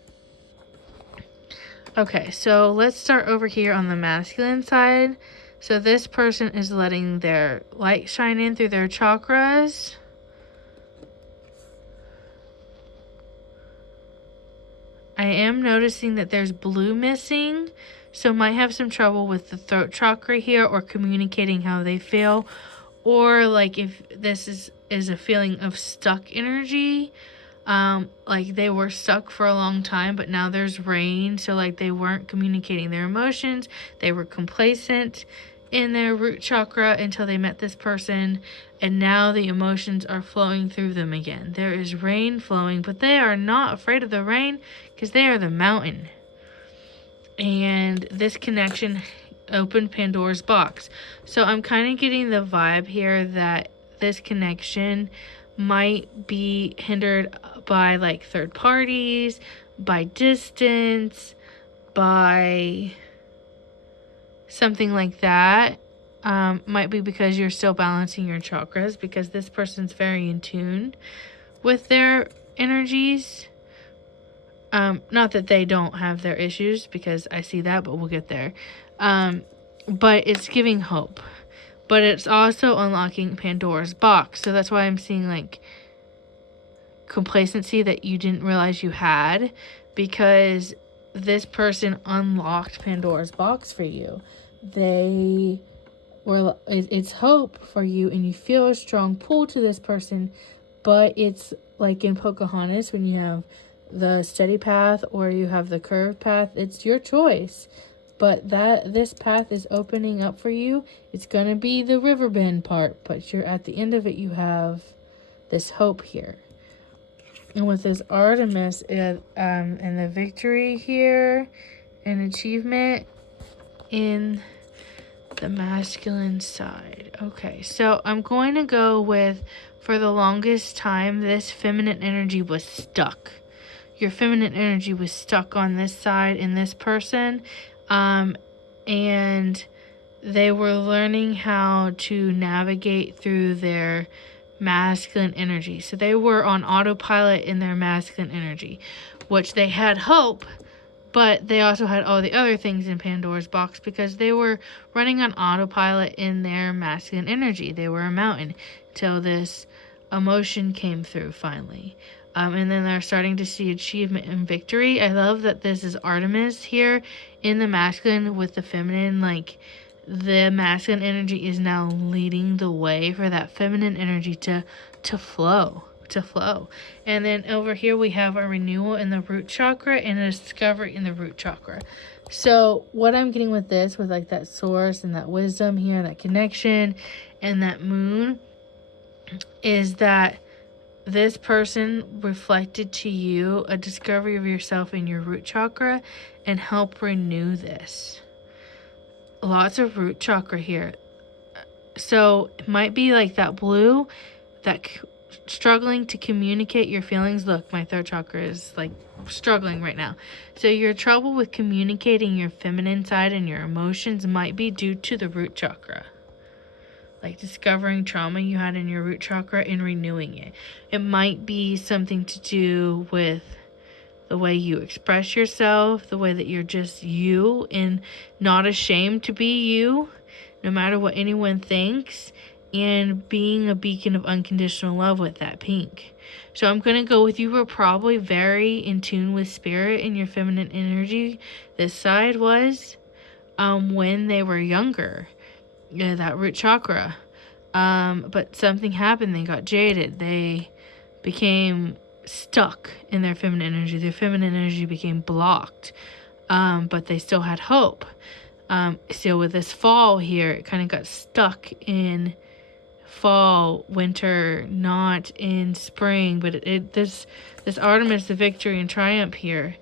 Okay, so let's start over here on the masculine side. So this person is letting their light shine in through their chakras. I am noticing that there's blue missing, so might have some trouble with the throat chakra here, or communicating how they feel, or like if this is a feeling of stuck energy, like they were stuck for a long time, but now there's rain, so like they weren't communicating their emotions, they were complacent in their root chakra until they met this person, and now the emotions are flowing through them again. There is rain flowing, but they are not afraid of the rain because they are the mountain. And this connection opened Pandora's box. So I'm kind of getting the vibe here that this connection might be hindered by like third parties, by distance, by something like that. Might be because you're still balancing your chakras, because this person's very in tune with their energies. Not that they don't have their issues, because I see that, but we'll get there. But it's giving hope. But it's also unlocking Pandora's box. So that's why I'm seeing like complacency that you didn't realize you had, because this person unlocked Pandora's box for you. It's hope for you, and you feel a strong pull to this person, but it's like in Pocahontas when you have the steady path or you have the curved path. It's your choice, but this path is opening up for you. It's gonna be the river bend part, but you're at the end of it. You have this hope here, and with this Artemis and the victory here, and achievement in the masculine side. Okay, so I'm going to go with, for the longest time, this feminine energy was stuck. Your feminine energy was stuck on this side in this person, and they were learning how to navigate through their masculine energy. So they were on autopilot in their masculine energy, which they had hope, but they also had all the other things in Pandora's box because they were running on autopilot in their masculine energy. They were a mountain till this emotion came through finally. And then they're starting to see achievement and victory. I love that this is Artemis here in the masculine with the feminine. Like, the masculine energy is now leading the way for that feminine energy to flow, to flow. And then over here we have a renewal in the root chakra and a discovery in the root chakra. So what I'm getting with this, with like that source and that wisdom here, that connection and that moon, is that this person reflected to you a discovery of yourself in your root chakra and help renew this. Lots of root chakra here. So it might be like that blue, that struggling to communicate your feelings. Look, my throat chakra is like struggling right now. So your trouble with communicating your feminine side and your emotions might be due to the root chakra. Like discovering trauma you had in your root chakra and renewing it. It might be something to do with the way you express yourself, the way that you're just you and not ashamed to be you, no matter what anyone thinks, and being a beacon of unconditional love with that pink. So I'm going to go with, you were probably very in tune with spirit and your feminine energy. This side was when they were younger. Yeah, that root chakra. But something happened. They got jaded. They became stuck in their feminine energy. Their feminine energy became blocked. But they still had hope. So with this fall here, it kind of got stuck in fall, winter, not in spring. But this Artemis, the victory and triumph here,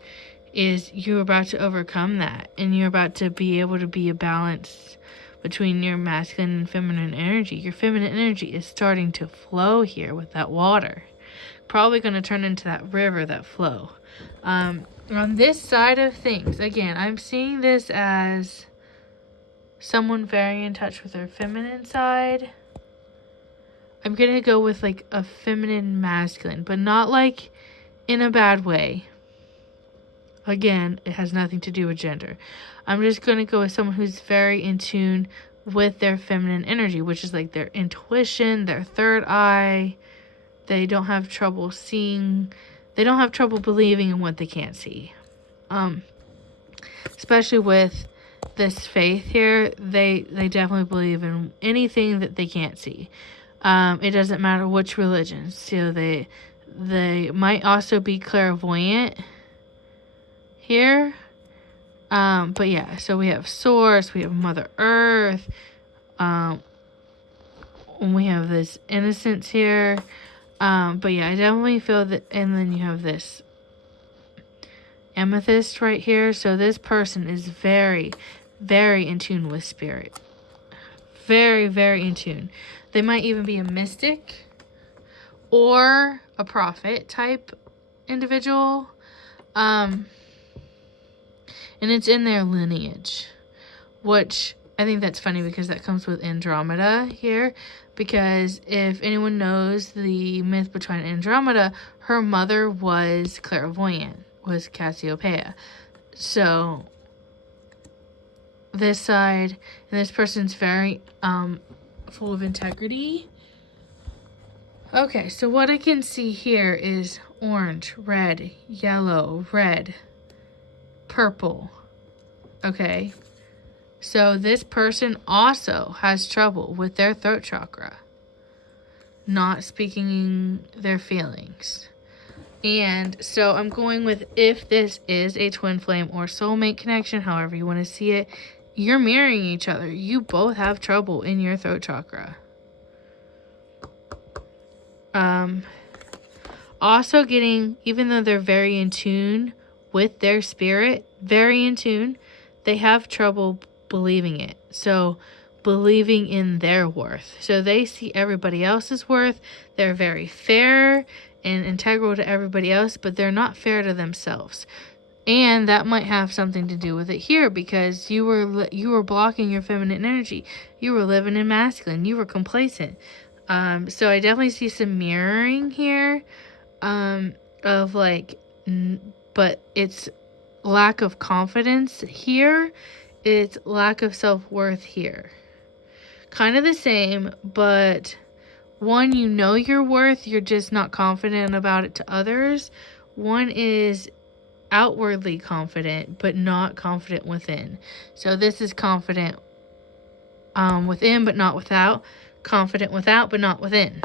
is you're about to overcome that. And you're about to be able to be a balance between your masculine and feminine energy. Your feminine energy is starting to flow here with that water. Probably going to turn into that river, that flow. On this side of things, again, I'm seeing this as someone very in touch with their feminine side. I'm going to go with like a feminine masculine, but not like in a bad way. Again, it has nothing to do with gender. I'm just going to go with someone who's very in tune with their feminine energy, which is like their intuition, their third eye. They don't have trouble seeing. They don't have trouble believing in what they can't see. Especially with this faith here, they definitely believe in anything that they can't see. It doesn't matter which religion. So they might also be clairvoyant here. But yeah, so we have Source, we have Mother Earth, and we have this innocence here. But yeah, I definitely feel that, and then you have this amethyst right here. So this person is very, very in tune with spirit. Very, very in tune. They might even be a mystic or a prophet type individual. And it's in their lineage, which I think that's funny because that comes with Andromeda here. Because if anyone knows the myth behind Andromeda, her mother was clairvoyant, was Cassiopeia. So this side, and this person's very full of integrity. Okay, so what I can see here is orange, red, yellow, red, purple. Okay, so this person also has trouble with their throat chakra, not speaking their feelings. And so I'm going with, if this is a twin flame or soulmate connection, however you want to see it, you're mirroring each other. You both have trouble in your throat chakra. Also getting, even though they're very in tune with their spirit, very in tune, they have trouble believing it. So believing in their worth. So they see everybody else's worth. They're very fair and integral to everybody else, but they're not fair to themselves. And that might have something to do with it here, because you were blocking your feminine energy. You were living in masculine. You were complacent. So I definitely see some mirroring here, of like, but it's lack of confidence here. It's lack of self-worth here. Kind of the same, but one, you know your worth, you're just not confident about it to others. One is outwardly confident, but not confident within. So this is confident within, but not without. Confident without, but not within.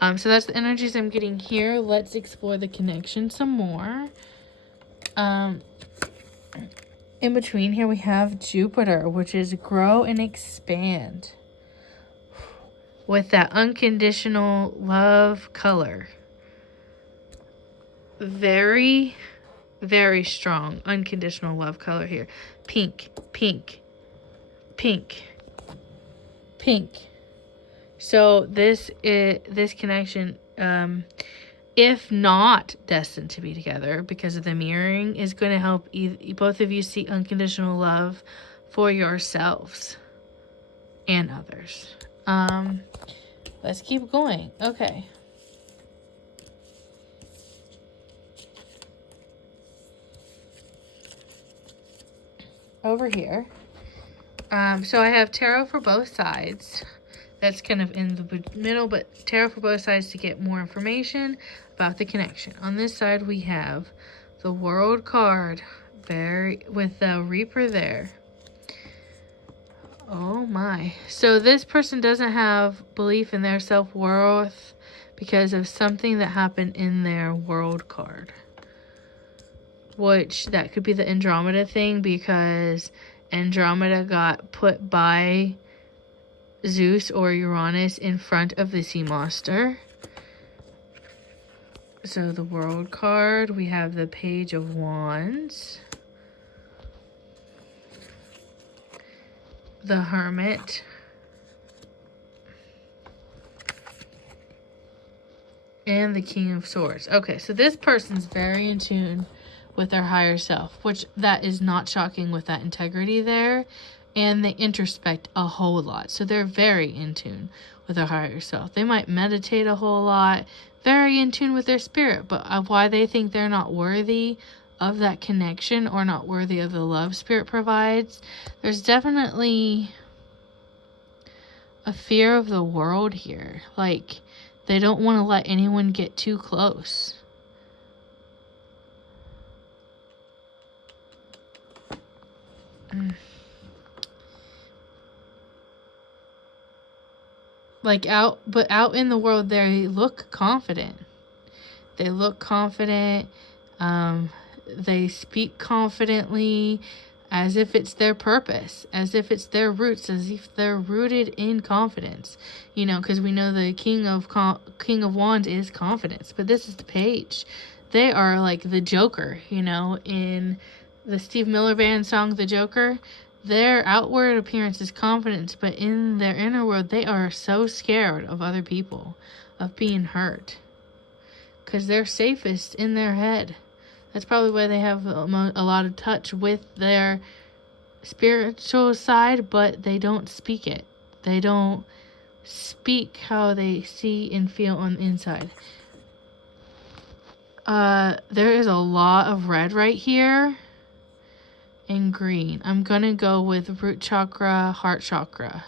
So that's the energies I'm getting here. Let's explore the connection some more. In between here we have Jupiter, which is grow and expand. With that unconditional love color. Very, very strong unconditional love color here. Pink, pink, pink, pink. So this connection, if not destined to be together because of the mirroring, is going to help both of you see unconditional love for yourselves and others. Let's keep going. Okay. Over here. So I have tarot for both sides. That's kind of in the middle, but tarot for both sides to get more information about the connection. On this side, we have the World card, with the Reaper there. Oh my. So this person doesn't have belief in their self-worth because of something that happened in their World card. Which, that could be the Andromeda thing, because Andromeda got put by Zeus or Uranus in front of the sea monster. So the World card, we have the Page of Wands, the Hermit, and the King of Swords. Okay, so this person's very in tune with their higher self, which that is not shocking with that integrity there. And they introspect a whole lot. So they're very in tune with their higher self. They might meditate a whole lot, very in tune with their spirit. But why they think they're not worthy of that connection or not worthy of the love spirit provides, there's definitely a fear of the world here. Like, they don't want to let anyone get too close. But out in the world, they look confident. They look confident. They speak confidently, as if it's their purpose, as if it's their roots, as if they're rooted in confidence. You know, because we know the King of Wands is confidence, but this is the Page. They are like the Joker, you know, in the Steve Miller Band song, The Joker. Their outward appearance is confidence, but in their inner world, they are so scared of other people, of being hurt, because they're safest in their head. That's probably why they have a lot of touch with their spiritual side, but they don't speak it. They don't speak how they see and feel on the inside. There is a lot of red right here. And green. I'm gonna go with root chakra, heart chakra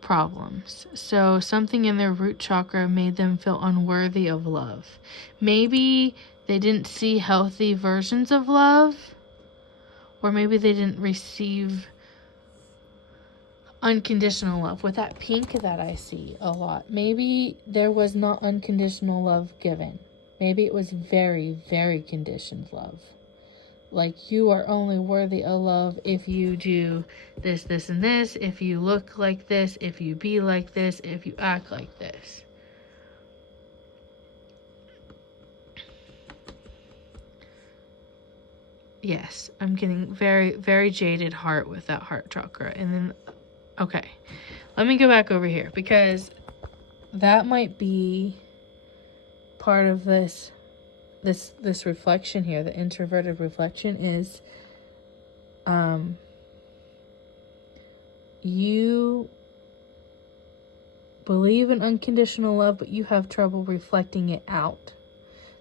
problems. So something in their root chakra made them feel unworthy of love. Maybe they didn't see healthy versions of love, or maybe they didn't receive unconditional love. With that pink that I see a lot, maybe there was not unconditional love given. Maybe it was very, very conditioned love. Like, you are only worthy of love if you do this, this, and this, if you look like this, if you be like this, if you act like this. Yes, I'm getting very, very jaded heart with that heart chakra. And then, okay, let me go back over here, because that might be part of this reflection here. The introverted reflection is you believe in unconditional love, but you have trouble reflecting it out.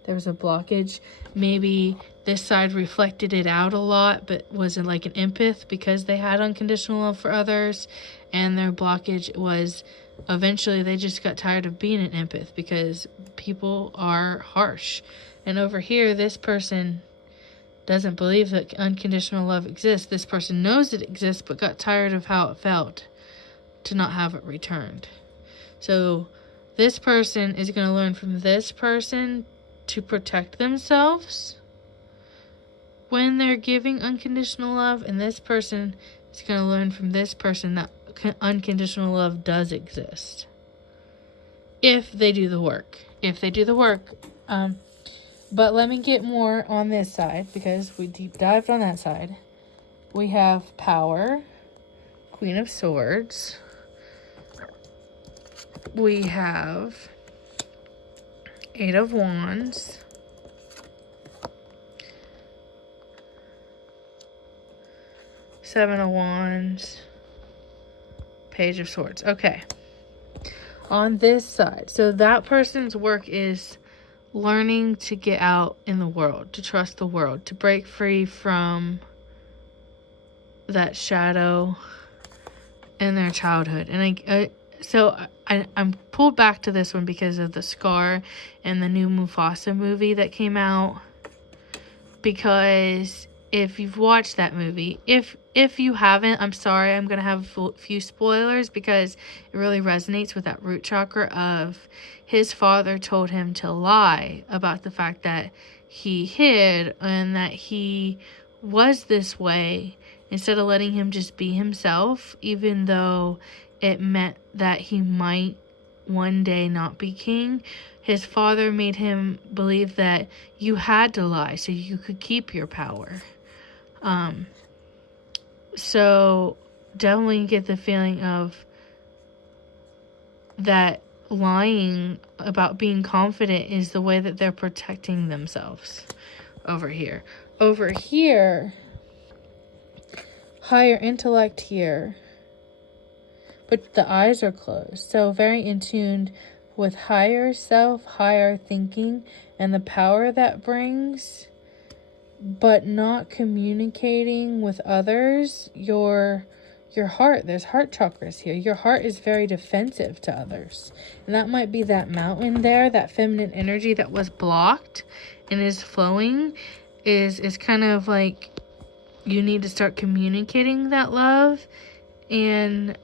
There was a blockage. Maybe this side reflected it out a lot, but wasn't like an empath because they had unconditional love for others, and their blockage was eventually they just got tired of being an empath because people are harsh. And over here, this person doesn't believe that unconditional love exists. This person knows it exists, but got tired of how it felt to not have it returned. So this person is going to learn from this person to protect themselves when they're giving unconditional love, and this person is going to learn from this person that unconditional love does exist. If they do the work. But let me get more on this side, because we deep dived on that side. We have Power, Queen of Swords. We have Eight of Wands. Seven of Wands. Page of Swords. Okay. On this side. So that person's work is learning to get out in the world, to trust the world, to break free from that shadow in their childhood. And I'm pulled back to this one because of the Scar and the new Mufasa movie that came out. Because if you've watched that movie, if you haven't, I'm sorry, I'm going to have a few spoilers, because it really resonates with that root chakra of his father told him to lie about the fact that he hid and that he was this way, instead of letting him just be himself, even though it meant that he might one day not be king. His father made him believe that you had to lie so you could keep your power. So definitely get the feeling of that lying about being confident is the way that they're protecting themselves over here. Over here, higher intellect here, but the eyes are closed. So very in tune with higher self, higher thinking, and the power that brings, but not communicating with others. Your heart, there's heart chakras here. Your heart is very defensive to others. And that might be that mountain there, that feminine energy that was blocked and is flowing, is kind of like you need to start communicating that love and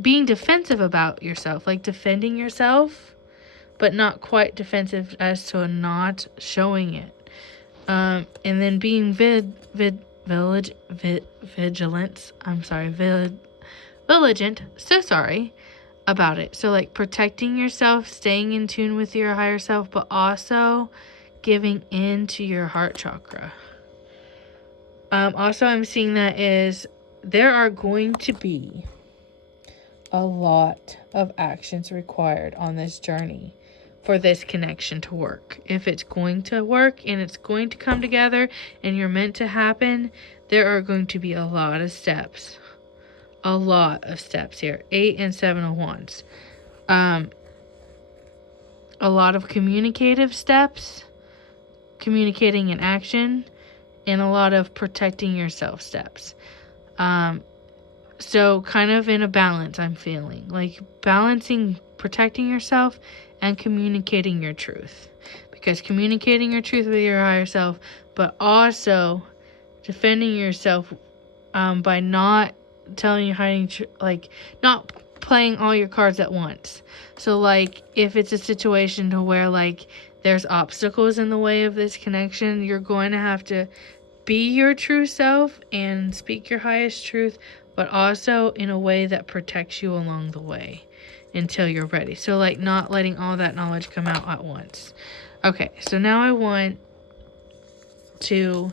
being defensive about yourself, like defending yourself, but not quite defensive as to not showing it. And then being vigilant. So sorry about it. So like protecting yourself, staying in tune with your higher self, but also giving in to your heart chakra. Also, I'm seeing that is there are going to be a lot of actions required on this journey for this connection to work. If it's going to work and it's going to come together and you're meant to happen, there are going to be a lot of steps. A lot of steps here. 8 and 7 of Wands. A lot of communicative steps, communicating in action, and a lot of protecting yourself steps. So kind of in a balance, I'm feeling. Like balancing protecting yourself and communicating your truth. Because communicating your truth with your higher self, but also defending yourself by not telling you not playing all your cards at once. So like if it's a situation to where like there's obstacles in the way of this connection, you're going to have to be your true self and speak your highest truth, but also in a way that protects you along the way until you're ready. So like not letting all that knowledge come out at once. Okay, so now I want to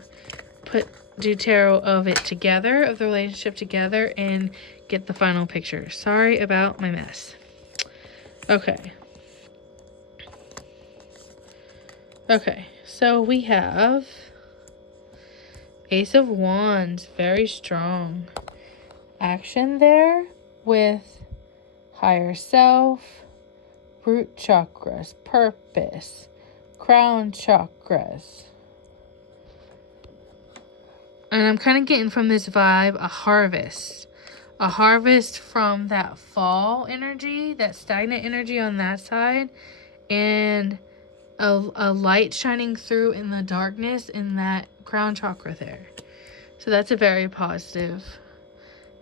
do tarot of it together, of the relationship together, and get the final picture. Sorry about my mess. Okay, so we have Ace of Wands, very strong. Action there with higher self, root chakras, purpose, crown chakras. And I'm kind of getting from this vibe a harvest. A harvest from that fall energy, that stagnant energy on that side, and a light shining through in the darkness in that crown chakra there. So that's a very positive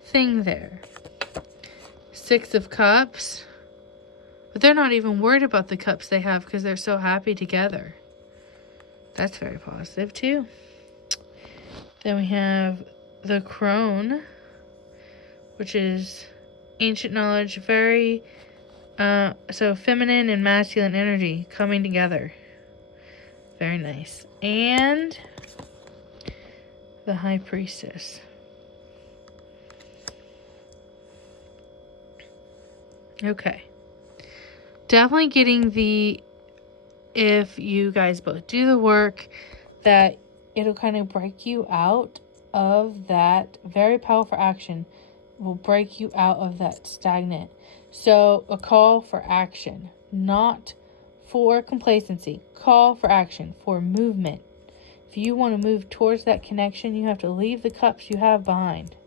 thing there. 6 of Cups. But they're not even worried about the cups they have because they're so happy together. That's very positive too. Then we have the crone, which is ancient knowledge, very, so feminine and masculine energy coming together. Very nice. And the high priestess. Okay. Definitely getting the, if you guys both do the work, that it'll kind of break you out of that very powerful action, will break you out of that stagnant. So a call for action, not for complacency. Call for action, for movement. If you want to move towards that connection, you have to leave the cups you have behind.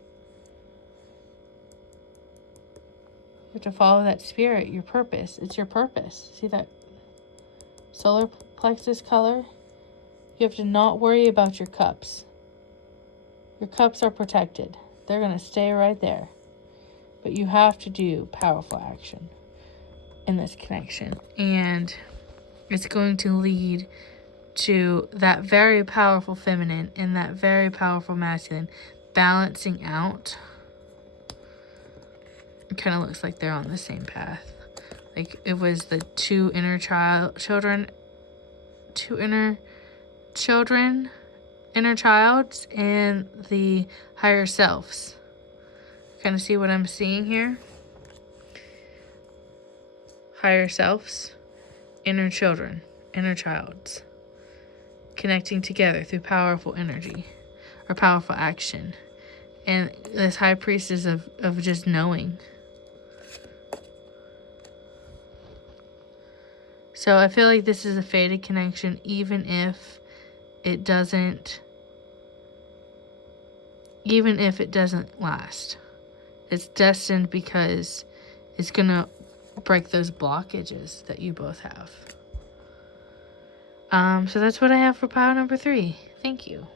You have to follow that spirit, your purpose. It's your purpose. See that solar plexus color? You have to not worry about your cups. Your cups are protected. They're going to stay right there. But you have to do powerful action in this connection. And it's going to lead to that very powerful feminine and that very powerful masculine balancing out. It kind of looks like they're on the same path. Like it was the two inner childs, and the higher selves. Kind of see what I'm seeing here? Higher selves, inner children, inner childs, connecting together through powerful energy or powerful action. And this high priestess of just knowing. So I feel like this is a fated connection, even if it doesn't last. It's destined because it's going to break those blockages that you both have. So that's what I have for pile number 3. Thank you.